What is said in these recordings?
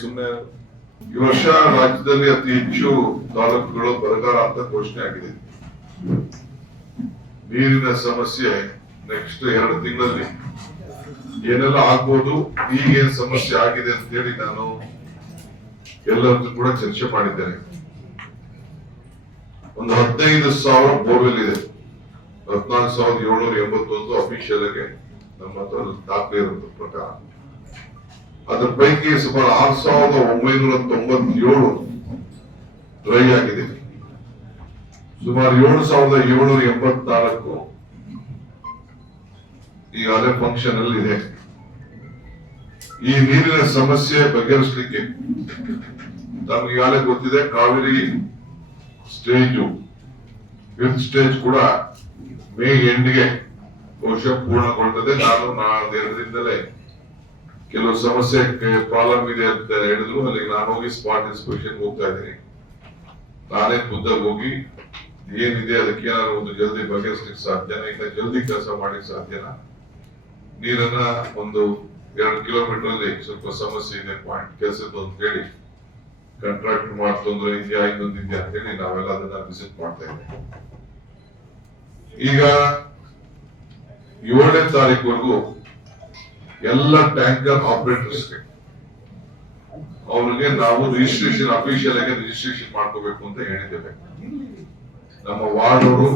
ಸುಮ್ಮನೆ ಈ ವರ್ಷ ರಾಜ್ಯದಲ್ಲಿ ಅತಿ ಹೆಚ್ಚು ತಾಲೂಕುಗಳು ಬರಗಾಲ ಅಂತ ಘೋಷಣೆ ಆಗಿದೆ. ನೀರಿನ ಸಮಸ್ಯೆ ನೆಕ್ಸ್ಟ್ 2 ತಿಂಗಳಲ್ಲಿ ಏನೆಲ್ಲ ಆಗ್ಬೋದು, ಈಗೇನ್ ಸಮಸ್ಯೆ ಆಗಿದೆ ಅಂತ ಹೇಳಿ ನಾನು ಎಲ್ಲರದ್ದು ಕೂಡ ಚರ್ಚೆ ಮಾಡಿದ್ದೇನೆ. ಒಂದು 15,000 ಬೋರ್ವೆಲ್ ಇದೆ, 14,781 ಅಫಿಷಿಯಲ್ ಆಗಿ ನಮ್ಮ ಹತ್ರ ದಾಖಲೆ ಇರೋದ್ರ ಪ್ರಕಾರ. ಅದ್ರ ಪೈಕಿ ಸುಮಾರು 6,997 ಡ್ರೈ ಆಗಿದೆ. ಸುಮಾರು 7,784 ಈಗಾಗಲೇ ಫಂಕ್ಷನ್ ಅಲ್ಲಿ ಇದೆ. ಈ ನೀರಿನ ಸಮಸ್ಯೆ ಬಗೆಹರಿಸಲಿಕ್ಕೆ ನಮ್ಗೆ ಈಗಾಗಲೇ ಗೊತ್ತಿದೆ, ಕಾವೇರಿ ಸ್ಟೇಜ್ 5th ಸ್ಟೇಜ್ ಕೂಡ ಮೇ ಎಂಡ್ಗೆ ಬಹುಶಃ ಪೂರ್ಣಗೊಳ್ತದೆ. ನಾನು 2 ದಿನದಲ್ಲೇ ಕೆಲವು ಸಮಸ್ಯೆ ಪ್ರಾಬ್ಲಮ್ ಇದೆ ಅಂತ ಹೇಳಿದ್ರು, ಅಲ್ಲಿಗೆ ನಾನು ಹೋಗಿ ಸ್ಪಾಟ್ ಇನ್ಸ್ಪೆಕ್ಷನ್ ಹೋಗ್ತಾ ಇದ್ದೀನಿ. ನಾನೇ ಖುದ್ದಾಗಿ ಹೋಗಿ ಏನಿದೆ ಅದಕ್ಕೆ ಏನಾದ್ರು ಒಂದು ಜಲ್ದಿ ಬಗೆಹರಿಸಲಿಕ್ಕೆ ಸಾಧ್ಯನಾ, ಇಲ್ಲ ಜಲ್ದಿ ಕೆಲಸ ಮಾಡ್ಲಿಕ್ಕೆ ಸಾಧ್ಯನಾ, ನೀರನ್ನ ಒಂದು 2 ಕಿಲೋಮೀಟರ್ ಅಲ್ಲಿ ಸ್ವಲ್ಪ ಸಮಸ್ಯೆ ಇದೆ ಪಾಯಿಂಟ್ ಕೆಲಸದ್ದು ಅಂತ ಹೇಳಿ ಕಾಂಟ್ರಾಕ್ಟ್ ಮಾಡ್ತಂದ್ರೆ ಇದೆಯಾ ಇನ್ನೊಂದು ಇದೆಯಾ ಅಂತ ಹೇಳಿ ನಾವೆಲ್ಲ ಅದನ್ನ ವಿಸಿಟ್ ಮಾಡ್ತಾ ಇದ್ದೇವೆ. ಈಗ 7ನೇ ತಾರೀಕುವರೆಗೂ ಎಲ್ಲ ಟ್ಯಾಂಕರ್ ಆಪರೇಟರ್ಸ್ಗೆ ಅವ್ರಿಗೆ ನಾವು ರಿಜಿಸ್ಟ್ರೇಷನ್ ಅಫಿಷಿಯಲ್ ಆಗಿ ರಿಜಿಸ್ಟ್ರೇಷನ್ ಮಾಡ್ಕೋಬೇಕು ಅಂತ ಹೇಳಿದ್ದೇವೆ. ನಮ್ಮ ವಾರ್ಡ್ ಅವರು,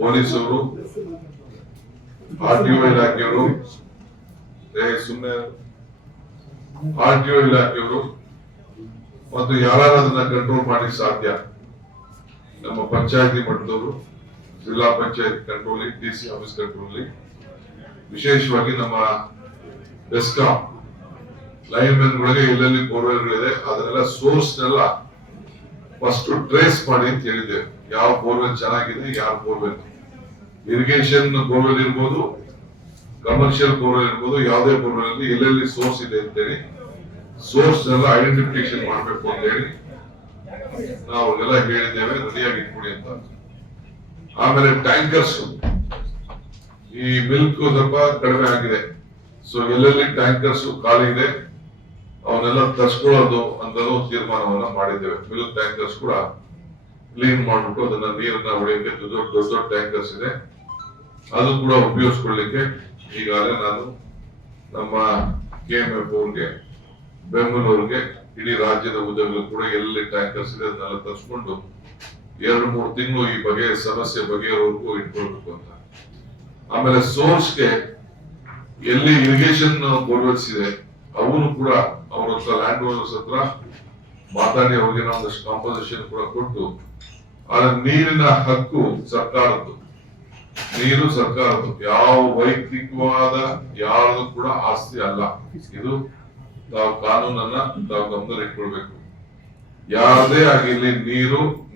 ಪೊಲೀಸ್ ಅವರು, RTO ಇಲಾಖೆಯವರು, ಸುಮ್ಮನೆ RTO ಇಲಾಖೆಯವರು ಮತ್ತು ಯಾರು ಅದನ್ನ ಕಂಟ್ರೋಲ್ ಮಾಡ್ಲಿಕ್ಕೆ ಸಾಧ್ಯ, ನಮ್ಮ ಪಂಚಾಯತಿ ಮಟ್ಟದವರು, ಜಿಲ್ಲಾ panchayat controlling, DC office controlling, ವಿಶೇಷವಾಗಿ ನಮ್ಮ ಬೆಸ್ಕಾಂ ಲೈನ್ ಮೆನ್ ಗಳಿಗೆ ಎಲ್ಲೆಲ್ಲಿ ಬೋರ್ವೆಲ್ಗಳಿದೆ ಅದನ್ನೆಲ್ಲ ಸೋರ್ಸ್ನೆಲ್ಲ ಫಸ್ಟ್ ಟ್ರೇಸ್ ಮಾಡಿ ಅಂತ ಹೇಳಿದ್ದೇವೆ. ಯಾವ ಬೋರ್ವೆಲ್ ಚೆನ್ನಾಗಿದೆ, ಯಾವ ಬೋರ್ವೆಲ್ ಇರಿಗೇಷನ್ ಬೋರ್ವೆಲ್ ಇರ್ಬೋದು, ಕಮರ್ಷಿಯಲ್ ಬೋರ್ವೆಲ್ ಇರ್ಬೋದು, ಯಾವುದೇ ಬೋರ್ವೆಲ್ ಅಲ್ಲಿ ಎಲ್ಲೆಲ್ಲಿ ಸೋರ್ಸ್ ಇದೆ ಅಂತೇಳಿ ಸೋರ್ಸ್ ನೆಲ್ಲ ಐಡೆಂಟಿಫಿಕೇಶನ್ ಮಾಡಬೇಕು ಅಂತ ಹೇಳಿ ನಾವು ಅವ್ರಿಗೆಲ್ಲ ಹೇಳಿದ್ದೇವೆ, ರೆಡಿಯಾಗಿ ಇಟ್ಕೊಡಿ ಅಂತ. ಆಮೇಲೆ ಟ್ಯಾಂಕರ್ಸ್, ಈ ಮಿಲ್ಕ್ ಸ್ವಲ್ಪ ಕಡಿಮೆ ಆಗಿದೆ, ಸೊ ಎಲ್ಲೆಲ್ಲಿ ಟ್ಯಾಂಕರ್ಸ್ ಖಾಲಿ ಇದೆ ಅವನ್ನೆಲ್ಲ ತರ್ಸ್ಕೊಳ್ಳೋದು ಅಂತ ತೀರ್ಮಾನವನ್ನ ಮಾಡಿದ್ದೇವೆ. ಮಿಲ್ಕ್ ಟ್ಯಾಂಕರ್ಸ್ ಕೂಡ ಕ್ಲೀನ್ ಮಾಡ್ಬಿಟ್ಟು ಅದನ್ನ ನೀರನ್ನ ಹೊಡೆಯಕ್ಕೆ ದೊಡ್ಡ ದೊಡ್ಡ ಟ್ಯಾಂಕರ್ಸ್ ಇದೆ, ಅದು ಕೂಡ ಉಪಯೋಗಿಸ್ಕೊಳ್ಳಿಕ್ಕೆ ಈಗಾಗಲೇ ನಾನು ನಮ್ಮ KMF ಅವ್ರಿಗೆ, ಬೆಂಗಳೂರಿಗೆ, ಇಡೀ ರಾಜ್ಯದ ಉದ್ಯೋಗಗಳು ಕೂಡ ಎಲ್ಲಿ ಟ್ಯಾಂಕರ್ಸ್ ಇದೆ ಅದನ್ನೆಲ್ಲ ತರಿಸ್ಕೊಂಡು 2-3 ತಿಂಗಳು ಈ ಬಗೆ ಸಮಸ್ಯೆ ಬಗೆಯವರೆಗೂ ಇಟ್ಕೊಳ್ಬೇಕು ಅಂತ. ಆಮೇಲೆ ಸೋರ್ಸ್ಗೆ ಎಲ್ಲಿ ಇರಿಗೇಷನ್ ಬೋರ್ವೆಲ್ಸ್ ಇದೆ ಅವನು ಕೂಡ ಅವ್ರ ಹತ್ರ ಲ್ಯಾಂಡ್ ಓನರ್ಸ್ ಹತ್ರ ಮಾತಾಡಿ ಅವ್ರಿಗೆ ಒಂದಷ್ಟು ಕಾಂಪೋಸಿಷನ್ ಕೂಡ ಕೊಟ್ಟು, ಆದ್ರೆ ನೀರಿನ ಹಕ್ಕು ಸರ್ಕಾರದ್ದು, ನೀರು ಸರ್ಕಾರದ್ದು, ಯಾವ ವೈಯಕ್ತಿಕವಾದ ಯಾರದು ಕೂಡ ಆಸ್ತಿ ಅಲ್ಲ. ಇದು ನಾವು ಕಾನೂನನ್ನ ನಾವು ಗಮನದಲ್ಲಿ ಇಟ್ಕೊಳ್ಬೇಕು. ಯಾವುದೇ ಆಗಿರ್ಲಿ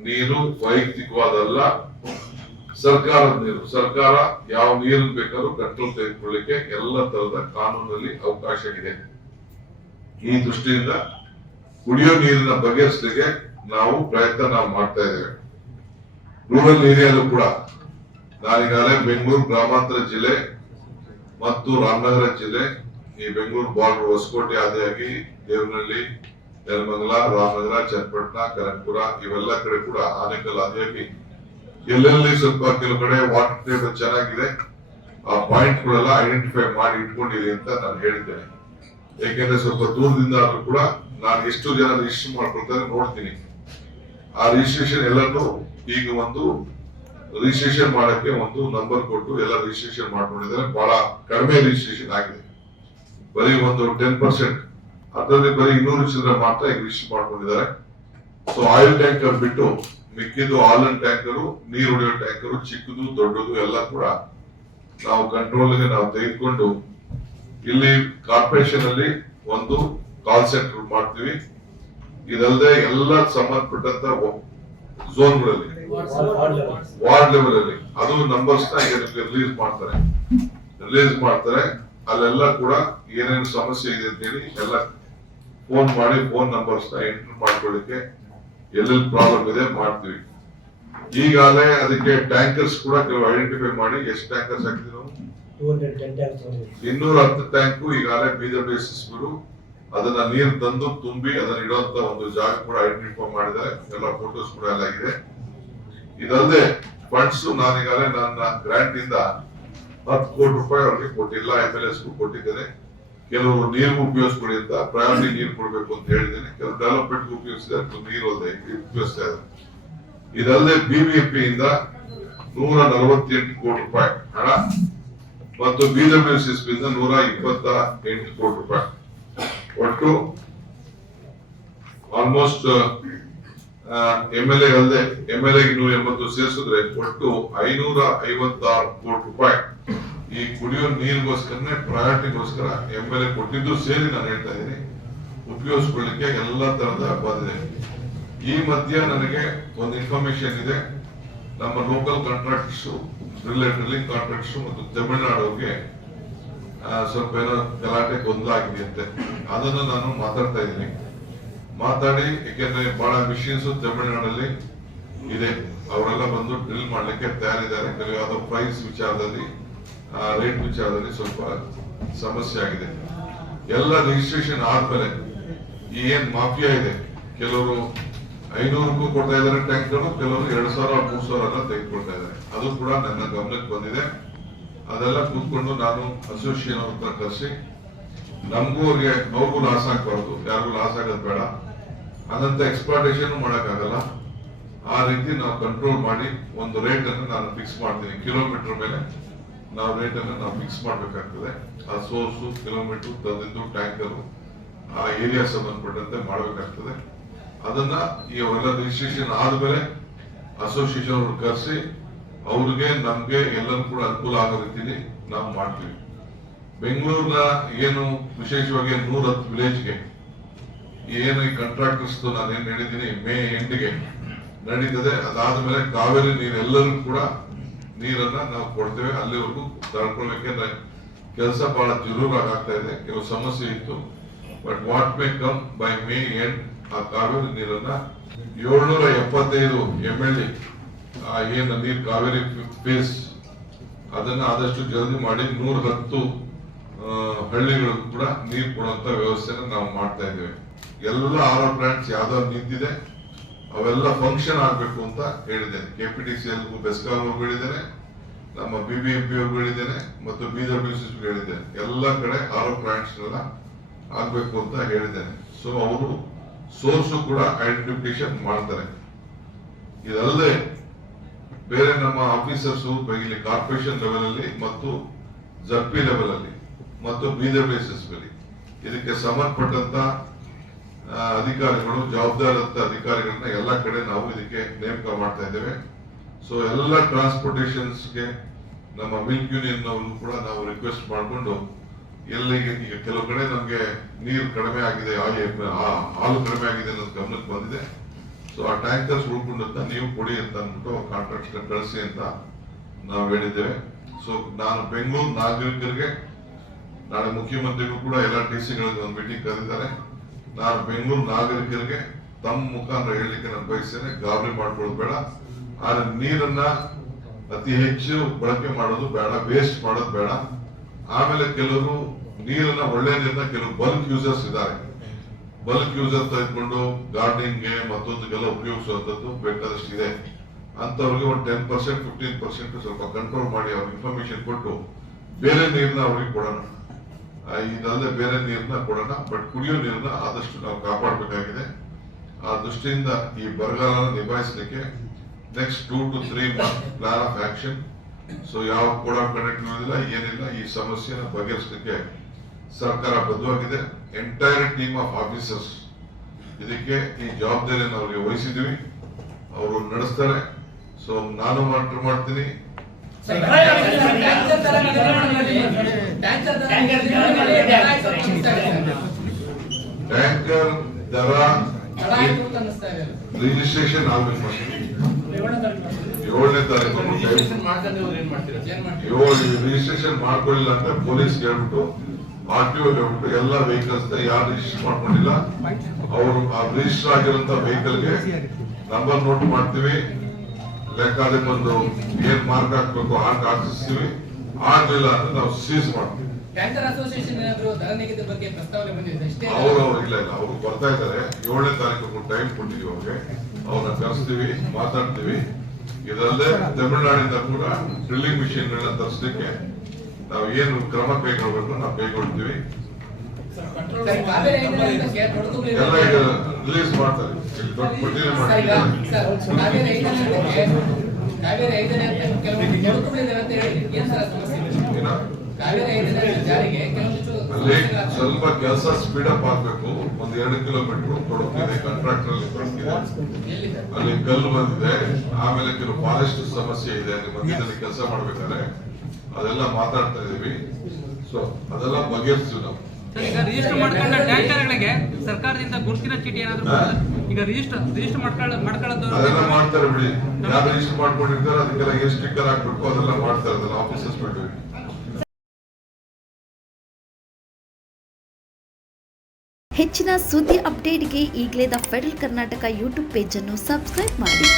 ನೀರು ವೈಯಕ್ತಿಕವಾದಲ್ಲ, ಸರ್ಕಾರದ ನೀರು. ಸರ್ಕಾರ ಯಾವ ನೀರನ್ನು ಬೇಕಾದ್ರೂ ಕಂಟ್ರೋಲ್ ತೆಗೆದುಕೊಳ್ಳಿಕ್ಕೆ ಎಲ್ಲ ತರದ ಕಾನೂನಲ್ಲಿ ಅವಕಾಶ ಇದೆ. ಈ ದೃಷ್ಟಿಯಿಂದ ಕುಡಿಯೋ ನೀರಿನ ಬಗೆಹರಿಸಲಿಕ್ಕೆ ನಾವು ಪ್ರಯತ್ನ ಮಾಡ್ತಾ ಇದ್ದೇವೆ. ರೂರಲ್ ಏರಿಯಾದಲ್ಲೂ ಕೂಡ ನಾನೀಗಾಗಲೇ ಬೆಂಗಳೂರು ಗ್ರಾಮಾಂತರ ಜಿಲ್ಲೆ ಮತ್ತು ರಾಮನಗರ ಜಿಲ್ಲೆ, ಈ ಬೆಂಗಳೂರು ಬಾರ್ಡರ್ ಹೊಸಕೋಟೆ ಆದಿಯಾಗಿ ದೇವನಹಳ್ಳಿ, ನೆಲಮಂಗಲ, ರಾಮನಗರ, ಚನ್ನಪಟ್ಟಣ, ಕನಕಪುರ ಇವೆಲ್ಲ ಕಡೆ ಕೂಡ ಆನೇಕಲ್ ಆದಿಯಾಗಿ ಎಲ್ಲೆಲ್ಲಿ ಸ್ವಲ್ಪ ಕೆಲವು ಕಡೆ ವಾಟರ್ ಟೇಬಲ್ ಚೆನ್ನಾಗಿದೆ ಆ ಪಾಯಿಂಟ್ ಗಳೆಲ್ಲ ಐಡೆಂಟಿಫೈ ಮಾಡಿ ಇಟ್ಕೊಂಡಿರಿ ಅಂತ ನಾನು ಹೇಳಿದ್ದೇನೆ. ಯಾಕೆಂದ್ರೆ ಸ್ವಲ್ಪ ದೂರದಿಂದ ಆದ್ರೂ ಕೂಡ ನಾನು ಎಷ್ಟು ಜನ ರಿಜಿಸ್ಟರ್ ಮಾಡ್ಕೊಳ್ತಾರೆ ನೋಡ್ತೀನಿ. ಆ ರಿಜಿಸ್ಟ್ರೇಷನ್ ಎಲ್ಲರೂ ಈಗ ಒಂದು ರಿಜಿಸ್ಟ್ರೇಷನ್ ಮಾಡಕ್ಕೆ ಒಂದು ನಂಬರ್ ಕೊಟ್ಟು ಎಲ್ಲ ರಿಜಿಸ್ಟ್ರೇಷನ್ ಮಾಡ್ಕೊಂಡಿದ್ದಾರೆ. ಬಹಳ ಕಡಿಮೆ ರಿಜಿಸ್ಟ್ರೇಷನ್ ಆಗಿದೆ, ಬರೀ ಒಂದು 10%, ಅದರಲ್ಲಿ ಬರೀ 200 ಚಿಲ್ಲರೆ ಮಾತ್ರ ಈಗ ರಿಜಿಸ್ಟರ್ ಮಾಡ್ಕೊಂಡಿದ್ದಾರೆ. ಸೊ ಆಯಿಲ್ ಟ್ಯಾಂಕರ್ ಬಿಟ್ಟು ಮಿಕ್ಕಿದ್ದು ಆಲನ್ ಟ್ಯಾಂಕರು, ನೀರು ಹೊಡೆಯೋ ಟ್ಯಾಂಕರು, ಚಿಕ್ಕದು ದೊಡ್ಡದು ಎಲ್ಲ ಕೂಡ ನಾವು ಕಂಟ್ರೋಲ್ಗೆ ನಾವು ತೆಗೆದುಕೊಂಡು ಇಲ್ಲಿ ಕಾರ್ಪೊರೇಷನ್ ಅಲ್ಲಿ ಒಂದು ಕಾಲ್ ಸೆಂಟರ್ ಮಾಡ್ತೀವಿ. ಇದಲ್ಲದೆ ಎಲ್ಲ ಸಂಬಂಧಪಟ್ಟಂತ ಝೋನ್ಗಳಲ್ಲಿ, ವಾರ್ಡ್ ಲೆವೆಲ್ ಅಲ್ಲಿ ಅದು ನಂಬರ್ಸ್ ನ ಈಗ ರಿಲೀಸ್ ಮಾಡ್ತಾರೆ. ಅಲ್ಲೆಲ್ಲ ಕೂಡ ಏನೇನು ಸಮಸ್ಯೆ ಇದೆ ಅಂತ ಹೇಳಿ ಎಲ್ಲ ಫೋನ್ ಮಾಡಿ ಫೋನ್ ನಂಬರ್ಸ್ ನ ಎಂಟರ್ ಮಾಡ್ಕೊಳ್ಳಿಕ್ಕೆ ಎಲ್ಲೆಲ್ಲಿ ಪ್ರಾಬ್ಲಮ್ ಇದೆ ಮಾಡ್ತೀವಿ. ಈಗಾಗಲೇ ಅದಕ್ಕೆ ಟ್ಯಾಂಕರ್ಸ್ ಕೂಡ ಕೆಲವು ಐಡೆಂಟಿಫೈ ಮಾಡಿ ಎಷ್ಟು ಟ್ಯಾಂಕರ್ಸ್ ಹಾಕಿದ್ವಿ ನಾವು 210 ಟ್ಯಾಂಕು ಈಗಾಗಲೇ BWSS ಅದನ್ನ ನೀರು ತಂದು ತುಂಬಿ ಅದನ್ನ ಇಡುವಂತ ಒಂದು ಜಾಗ ಕೂಡ ಐಡೆಂಟಿಫೈ ಮಾಡಿದ್ದಾರೆ. ಎಲ್ಲ ಫೋಟೋಸ್ ಕೂಡ ಎಲ್ಲ ಇದೆ. ಇದಲ್ಲದೆ ಫಂಡ್ಸ್ ನಾನೀಗಾಗಲೇ ನನ್ನ ಗ್ರಾಂಟ್ ಇಂದ 10 ಕೋಟಿ ರೂಪಾಯಿ ಅವರಿಗೆ ಕೊಟ್ಟಿಲ್ಲ, MLS ಕೊಟ್ಟಿದ್ದೇನೆ. ಕೆಲವರು ನೀರಿಗೂ ಉಪಯೋಗಿಸ್ಕೊಡಿ ಅಂತ, ಪ್ರಯಾರಿಟಿ ನೀರು ಕೊಡ್ಬೇಕು ಅಂತ ಹೇಳಿದ್ದೇನೆ. ಕೆಲವು ಡೆವಲಪ್ಮೆಂಟ್ ಉಪಯೋಗಿಸಿದ್ದಾರೆ, ನೀರು ಅಲ್ಲದೆ ಉಪಯೋಗಿಸ್ತಾ ಇದ್ದಾರೆ. ಇದಲ್ಲದೆ BBMP ಇಂದ 148 ಕೋಟಿ ರೂಪಾಯಿ ಹಣ ಮತ್ತು BWCSP ಇಂದ 128 ಕೋಟಿ ರೂಪಾಯಿ, ಒಟ್ಟು ಆಲ್ಮೋಸ್ಟ್ MLA ಅಲ್ಲದೆ MLA 180 ಸೇರಿಸಿದ್ರೆ ಒಟ್ಟು 556 ಕೋಟಿ ರೂಪಾಯಿ ಈ ಕುಡಿಯೋ ನೀರಿಗೋಸ್ಕರನೇ ಪ್ರಯಾರಿಟಿಗೋಸ್ಕರ MLA ಕೊಟ್ಟಿದ್ದು ಸೇರಿ ನಾನು ಹೇಳ್ತಾ ಇದ್ದೀನಿ, ಉಪಯೋಗಿಸ್ಕೊಳ್ಳಿಕ್ಕೆ ಎಲ್ಲ ತರದ ಬಂದಿದೆ. ಈ ಮಧ್ಯ ನನಗೆ ಒಂದು ಇನ್ಫಾರ್ಮೇಶನ್ ಇದೆ, ನಮ್ಮ ಲೋಕಲ್ ಕಾಂಟ್ರಾಕ್ಟರ್ಸ್ ಡ್ರಿಲ್ಲಿಂಗ್ ಕಾಂಟ್ರಾಕ್ಟರ್ಸ್ ಮತ್ತು ತಮಿಳುನಾಡಿಗೆ ಸ್ವಲ್ಪ ಏನೋ ಗಲಾಟೆ ಗೊಂದಲ ಆಗಿದೆ ಅಂತೆ. ಅದನ್ನು ನಾನು ಮಾತಾಡ್ತಾ ಇದ್ದೀನಿ, ಮಾತಾಡಿ, ಯಾಕೆಂದ್ರೆ ಬಹಳ ಮಿಷಿನ್ಸ್ ತಮಿಳುನಾಡಲ್ಲಿ ಇದೆ, ಅವರೆಲ್ಲ ಬಂದು ಡ್ರಿಲ್ ಮಾಡ್ಲಿಕ್ಕೆ ತಯಾರಿದ್ದಾರೆ. ಯಾವುದೋ ಪ್ರೈಸ್ ವಿಚಾರದಲ್ಲಿ, ರೇಟ್ ವಿಚಾರದಲ್ಲಿ ಸ್ವಲ್ಪ ಸಮಸ್ಯೆ ಆಗಿದೆ. ಎಲ್ಲ ರಿಜಿಸ್ಟ್ರೇಷನ್ ಆದ್ಮೇಲೆ ಏನ್ ಮಾಫಿಯಾ ಇದೆ, ಕೆಲವರು 500ಕ್ಕೂ ಕೊಡ್ತಾ ಇದ್ದಾರೆ ಟ್ಯಾಂಕರ್, ಕೆಲವರು 2000 3000 ಎಲ್ಲ ತೆಗೆದುಕೊಳ್ತಾ ಇದ್ದಾರೆ. ಅದು ಕೂಡ ನನ್ನ ಗಮನಕ್ಕೆ ಬಂದಿದೆ. ಅದೆಲ್ಲ ಕೂತ್ಕೊಂಡು ನಾನು ಅಸೋಸಿಯೇಷನ್ ಅವ್ರ ಹತ್ರ ಕರೆಸಿ, ನಮಗೂ ಅವ್ರಿಗೂ ಲಾಸ್ ಆಗ್ಬಾರ್ದು, ಯಾರಿಗೂ ಲಾಸ್ ಆಗೋದು ಬೇಡ, ಅದಂತ ಎಕ್ಸ್ಪ್ಲಾಟೇಷನ್ ಮಾಡಕ್ಕಾಗಲ್ಲ. ಆ ರೀತಿ ನಾವು ಕಂಟ್ರೋಲ್ ಮಾಡಿ ಒಂದು ರೇಟ್ ಅನ್ನು ನಾನು ಫಿಕ್ಸ್ ಮಾಡ್ತೀನಿ. ಕಿಲೋಮೀಟರ್ ಮೇಲೆ ನಾವು ರೇಟ್ ಅನ್ನು ನಾವು ಫಿಕ್ಸ್ ಮಾಡ್ಬೇಕಾಗ್ತದೆ. ಆ ಸೋರ್ಸು, ಕಿಲೋಮೀಟರ್, ತಂದಿದ್ದು, ಟ್ಯಾಂಕರ್, ಆ ಏರಿಯಾ ಸಂಬಂಧಪಟ್ಟಂತೆ ಮಾಡಬೇಕಾಗ್ತದೆ. ಅದನ್ನ ಅವರೆಲ್ಲ ರಿಜಿಸ್ಟ್ರೇಷನ್ ಆದ್ಮೇಲೆ ಅಸೋಸಿಯೇಷನ್ ಅವ್ರು ಕರೆಸಿ ಅವ್ರಿಗೆ ನಮ್ಗೆ ಎಲ್ಲರೂ ಕೂಡ ಅನುಕೂಲ ಆಗೋ ರೀತಿಲಿ ನಾವು ಮಾಡ್ತೀವಿ. ಬೆಂಗಳೂರಿನ ಏನು ವಿಶೇಷವಾಗಿ 110 ವಿಲೇಜ್ಗೆ ಏನು ಈ ಕಾಂಟ್ರಾಕ್ಟರ್ಸ್ ನಾನು ಏನ್ ಹೇಳಿದ್ದೀನಿ ಮೇ ಎಂಡ್ಗೆ ನಡೀತದೆ. ಅದಾದ್ಮೇಲೆ ಕಾವೇರಿ ನೀರೆಲ್ಲರಿಗೂ ಕೂಡ ನೀರನ್ನ ನಾವು ಕೊಡ್ತೇವೆ. ಅಲ್ಲಿವರೆಗೂ ತಡ್ಕೊಳ್ಳೋಕೆ ಕೆಲಸ ಬಹಳ ಜರೂರಾಗಿ ಆಗ್ತಾ ಇದೆ. ಕೆಲವು ಸಮಸ್ಯೆ ಇತ್ತು, but what may come by May end ಆ ಕಾವೇರಿ ನೀರನ್ನ 775 MLD ಏನು ನೀರು ಕಾವೇರಿ ಫೇಸ್ ಅದನ್ನ ಆದಷ್ಟು ಜಲ್ದಿ ಮಾಡಿ 110 ಹಳ್ಳಿಗಳಿಗೂ ಕೂಡ ನೀರು ಕೊಡುವಂತ ವ್ಯವಸ್ಥೆನ ನಾವು ಮಾಡ್ತಾ ಇದ್ದೇವೆ. ಎಲ್ಲ RO ಪ್ಲಾಂಟ್ಸ್ ಯಾವ್ದಾದ್ರು ನಿಂತಿದೆ ಅವೆಲ್ಲ ಫಂಕ್ಷನ್ ಆಗ್ಬೇಕು ಅಂತ ಹೇಳಿದ್ದೇನೆ. KPTCL ಬೆಸ್ಕಾಂ ಅವ್ರಿಗೂ ಹೇಳಿದ್ದೇನೆ, ನಮ್ಮ BBMP ಅವ್ರಿಗೂ ಹೇಳಿದ್ದೇನೆ ಮತ್ತು BWCSP ಹೇಳಿದ್ದೇನೆ. ಎಲ್ಲ ಕಡೆ RO ಪ್ಲಾಂಟ್ಸ್ ಎಲ್ಲ ಆಗ್ಬೇಕು ಅಂತ ಹೇಳಿದ್ದೇನೆ. ಸೊ ಅವರು ಸೋರ್ಸ್ ಕೂಡ ಐಡೆಂಟಿಫಿಕೇಶನ್ ಮಾಡ್ತಾರೆ. ಇದಲ್ಲದೆ ಬೇರೆ ನಮ್ಮ ಆಫೀಸರ್ಸ್ ಇಲ್ಲಿ ಕಾರ್ಪೊರೇಷನ್ ಲೆವೆಲ್ ಅಲ್ಲಿ ಮತ್ತು ZP ಲೆವೆಲ್ ಅಲ್ಲಿ ಮತ್ತು BWCSP ಅಲ್ಲಿ ಇದಕ್ಕೆ ಸಂಬಂಧಪಟ್ಟಂತ ಅಧಿಕಾರಿಗಳು, ಜವಾಬ್ದಾರಿಯುತ ಅಧಿಕಾರಿಗಳನ್ನ ಎಲ್ಲ ಕಡೆ ನಾವು ಇದಕ್ಕೆ ನೇಮಕ ಮಾಡ್ತಾ ಇದ್ದೇವೆ. ಸೊ ಎಲ್ಲ ಟ್ರಾನ್ಸ್ಪೋರ್ಟೇಷನ್ಸ್ಗೆ ನಮ್ಮ ಮಿಲ್ಕ್ ಯೂನಿಯನ್ ಅವರು ಕೂಡ ನಾವು ರಿಕ್ವೆಸ್ಟ್ ಮಾಡಿಕೊಂಡು, ಎಲ್ಲಿಗೆ ಈಗ ಕೆಲವು ಕಡೆ ನಮ್ಗೆ ನೀರು ಕಡಿಮೆ ಆಗಿದೆ, ಹಾಲು ಕಡಿಮೆ ಆಗಿದೆ ಅನ್ನೋದು ಗಮನಕ್ಕೆ ಬಂದಿದೆ. ಸೊ ಆ ಟ್ಯಾಂಕರ್ಸ್ ಉಳ್ಕೊಂಡಂತ ನೀವು ಕೊಡಿ ಅಂತ ಅಂದ್ಬಿಟ್ಟು ಕಾಂಟ್ರಾಕ್ಟ್ ಕಳಿಸಿ ಅಂತ ನಾವು ಹೇಳಿದ್ದೇವೆ. ಸೊ ನಾನು ಬೆಂಗಳೂರು ನಾಗರಿಕರಿಗೆ ನಾಳೆ ಮುಖ್ಯಮಂತ್ರಿಗಳು ಕೂಡ ಎಲ್ಲ TCಗಳಿಗೆ ಒಂದು ಮೀಟಿಂಗ್ ಕರೆದಿದ್ದಾರೆ. ನಾನು ಬೆಂಗಳೂರು ನಾಗರಿಕರಿಗೆ ತಮ್ಮ ಮುಖಾಂತರ ಹೇಳಲಿಕ್ಕೆ ನಾನು ಬಯಸ್ತೇನೆ, ಗಾಬರಿ ಮಾಡ್ಕೊಳ್ಳೋದು ಬೇಡ. ಆದ್ರೆ ನೀರನ್ನ ಅತಿ ಹೆಚ್ಚು ಬಳಕೆ ಮಾಡೋದು ಬೇಡ, ವೇಸ್ಟ್ ಮಾಡೋದು ಬೇಡ. ಆಮೇಲೆ ಕೆಲವರು ನೀರನ್ನ ಒಳ್ಳೆ ನೀರನ್ನ ಕೆಲವು ಬಲ್ಕ್ ಯೂಸರ್ಸ್ ಇದ್ದಾರೆ, ಬಲ್ಕ್ ಯೂಸರ್ ತೆಗೆದುಕೊಂಡು ಗಾರ್ಡನಿಂಗ್ಗೆ ಮತ್ತೊಂದಕ್ಕೆಲ್ಲ ಉಪಯೋಗಿಸುವಂತದ್ದು ಬೇಕಾದಷ್ಟು ಇದೆ. ಅಂತವ್ರಿಗೆ ಒಂದು 10% 15% ಸ್ವಲ್ಪ ಕಂಟ್ರೋಲ್ ಮಾಡಿ ಅವ್ರಿಗೆ ಇನ್ಫಾರ್ಮೇಶನ್ ಕೊಟ್ಟು ಬೇರೆ ನೀರನ್ನ ಅವ್ರಿಗೆ ಕೊಡೋಣ. ಇದಲ್ಲದೆ ಬೇರೆ ನೀರನ್ನ ಕೊಡೋಣ, ಬಟ್ ಕುಡಿಯೋ ನೀರನ್ನ ಆದಷ್ಟು ನಾವು ಕಾಪಾಡಬೇಕಾಗಿದೆ. ಆ ದೃಷ್ಟಿಯಿಂದ ಈ ಬರಗಾಲನ ನಿಭಾಯಿಸಲಿಕ್ಕೆ next 2 to 3 months plan of action. So ಯಾವ ಕೂಡ ಕನೆಕ್ಟ್ ಇರುವುದಿಲ್ಲ, ಏನಿಲ್ಲ, ಈ ಸಮಸ್ಯೆನ ಬಗೆಹರಿಸಲಿಕ್ಕೆ ಸರ್ಕಾರ ಬದ್ಧವಾಗಿದೆ. ಎಂಟೈರ್ ಟೀಮ್ ಆಫ್ ಆಫೀಸರ್ಸ್ ಇದಕ್ಕೆ ಈ ಜವಾಬ್ದಾರಿಯನ್ನು ಅವರಿಗೆ ವಹಿಸಿದ್ವಿ, ಅವರು ನಡೆಸ್ತಾರೆ. ಸೊ ನಾನು ಮಾನಿಟರ್ ಮಾಡ್ತೀನಿ. ಟ್ಯಾಂಕರ್ ದರ ರಿಜಿಸ್ಟ್ರೇಷನ್ ಆಗ್ಬೇಕು. 7ನೇ ತಾರೀಕು ರಿಜಿಸ್ಟ್ರೇಷನ್ ಮಾಡ್ಕೊಳ್ಳಿಲ್ಲ ಅಂತ ಪೊಲೀಸ್ ಹೇಳ್ಬಿಟ್ಟು RTO ಹೇಳ್ಬಿಟ್ಟು ಎಲ್ಲ ವೆಹಿಕಲ್ಸ್ ಯಾರು ರಿಜಿಸ್ಟರ್ ಮಾಡ್ಕೊಂಡಿಲ್ಲ ಅವರು ಆ ರಿಜಿಸ್ಟರ್ ಆಗಿರುವಂತ ವೆಹಿಕಲ್ಗೆ ನಂಬರ್ ನೋಟ್ ಮಾಡ್ತೀವಿ, ಲೆಕ್ಕ ಬಂದು ಏನ್ ಮಾರ್ಕ್ ಹಾಕ್ಬೇಕು ಹಾಕಿ ಹಾಕಿಸ್ತೀವಿ. ಆಗ್ಲಿಲ್ಲ ಅಂದ್ರೆ ನಾವು ಸೀಸ್ ಮಾಡ್ತೀವಿ. ಟ್ಯಾಂಕರ್ ಅಸೋಸಿಯೇಷನ್ ಏನಾದ್ರು ದರ ನಿಗದಿ ಬಗ್ಗೆ ಪ್ರಸ್ತಾವನೆ ಬಂದಿದೆ ಅಷ್ಟೇ. ಅವರು ಇಲ್ಲ ಅವರು ಬರ್ತಾ ಇದ್ದಾರೆ. 7ನೇ ತಾರೀಕು ಟೈಮ್ ಕೊಟ್ಟಿದ್ದೀವಿ ಅವ್ರಿಗೆ. ಅವ್ರನ್ನ ಕರೆಸ್ತೀವಿ, ಮಾತಾಡ್ತೀವಿ. ಇದಲ್ಲದೆ ತಮಿಳುನಾಡಿಂದ ಕೂಡ ಡ್ರಿಲ್ಲಿಂಗ್ ಮಿಷಿನ್ ಗಳನ್ನ ತರಿಸಲಿಕ್ಕೆ ನಾವು ಏನು ಕ್ರಮ ಕೈಗೊಳ್ಳಬೇಕು ನಾವು ಕೈಗೊಳ್ತೀವಿ. ಎಲ್ಲ ಈಗ ರಿಲೀಸ್ ಮಾಡ್ತಾರೆ, ದೊಡ್ಡ ಪಟ್ಟಿನೇ ಮಾಡ್ತಾರೆ. ಅಲ್ಲಿ ಸ್ವಲ್ಪ ಕೆಲಸ ಸ್ಪೀಡ್ ಅಪ್ ಆಗ್ಬೇಕು. 1-2 ಕಿಲೋಮೀಟರ್ ತೊಡಕಿದೆ, ಕಾಂಟ್ರಾಕ್ಟರ್ ಅಲ್ಲಿ ತೊಡಕಿದೆ, ಅಲ್ಲಿ ಕಲ್ಲು ಬಂದಿದೆ. ಆಮೇಲೆ ಕೆಲವು ಫಾರೆಸ್ಟ್ ಸಮಸ್ಯೆ ಇದೆ ಅಲ್ಲಿ ಮಧ್ಯದಲ್ಲಿ ಕೆಲಸ ಮಾಡ್ಬೇಕಾದ್ರೆ. ಅದೆಲ್ಲ ಮಾತಾಡ್ತಾ ಇದೀವಿ. ಸೊ ಅದೆಲ್ಲ ಬಗೆಹರಿಸ್ತೀವಿ ನಾವು. ಈಗ ರಿಜಿಸ್ಟರ್ ಮಾಡ್ಕೊಂಡ ಟ್ಯಾಂಕರ್ಗಳಿಗೆ ಸರ್ಕಾರದಿಂದ ಗುರುತಿನ ಚೀಟಿ ಏನಾದ್ರು ಈಗ ರಿಜಿಸ್ಟರ್ ಮಾಡ್ಕೊಳ್ಳೋದು ಅದೆಲ್ಲ ಮಾಡ್ತಾರೆ ಬಿಡಿ. ಯಾರು ರಿಜಿಸ್ಟರ್ ಮಾಡ್ಕೊಂಡಿರ್ತಾರೆ ಅದಕ್ಕೆಲ್ಲ ಎಷ್ಟು ಸ್ಟಿಕ್ಕರ್ ಹಾಕ್ಬೇಕು ಅದೆಲ್ಲ ಮಾಡ್ತಾರೆ. ಅದೆಲ್ಲ ಆಫೀಸರ್ಸ್ ಬಿಟ್ಟು. ಹೆಚ್ಚಿನ ಸುದ್ದಿ ಅಪ್ಡೇಟ್ಗೆ ಈಗಲೇ the federal Karnataka YouTube page ಅನ್ನು ಸಬ್ಸ್ಕ್ರೈಬ್ ಮಾಡಿ.